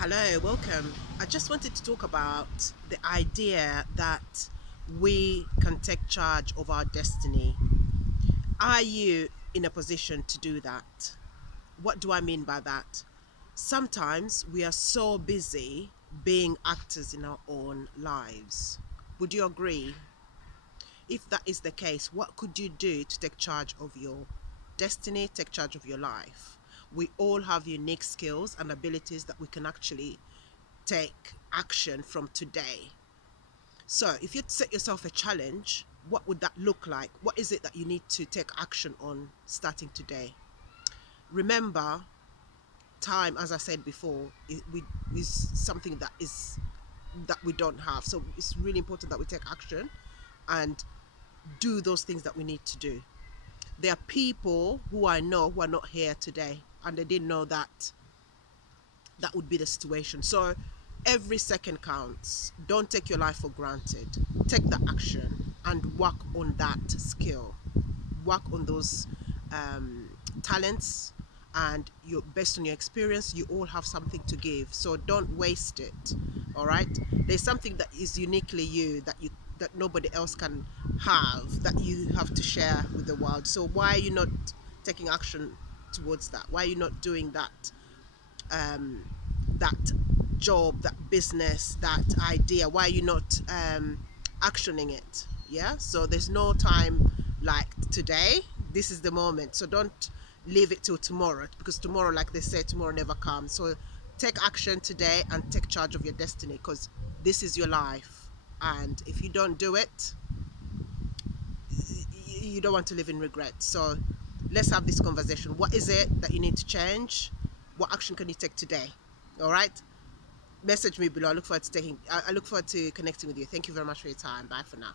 Hello, welcome. I just wanted to talk about the idea that we can take charge of our destiny. Are you in a position to do that? What do I mean by that? Sometimes we are so busy being actors in our own lives. Would you agree? If that is the case, what could you do to take charge of your destiny, take charge of your life? We all have unique skills and abilities that we can actually take action from today. So, if you set yourself a challenge, what would that look like? What is it that you need to take action on starting today? Remember, time, as I said before, is something that we don't have. So it's really important that we take action and do those things that we need to do. There are people who I know who are not here today, and they didn't know that that would be the situation. So every second counts. Don't take your life for granted. Take the action and work on that skill. Work on those talents, and you, based on your experience, you all have something to give. So don't waste it. All right. There's something that is uniquely you that nobody else can have, that you have to share with the world. So why are you not taking action towards that? Why are you not doing that? um, that job, that business, that idea? Why are you not actioning it? Yeah. So there's no time like today. This is the moment. So don't leave it till tomorrow, because tomorrow, like they say, tomorrow never comes. So take action today and take charge of your destiny, because this is your life. And if you don't do it, you don't want to live in regret. So let's have this conversation. What is it that you need to change? What action can you take today? All right. Message me below. I look forward to connecting with you. Thank you very much for your time. Bye for now.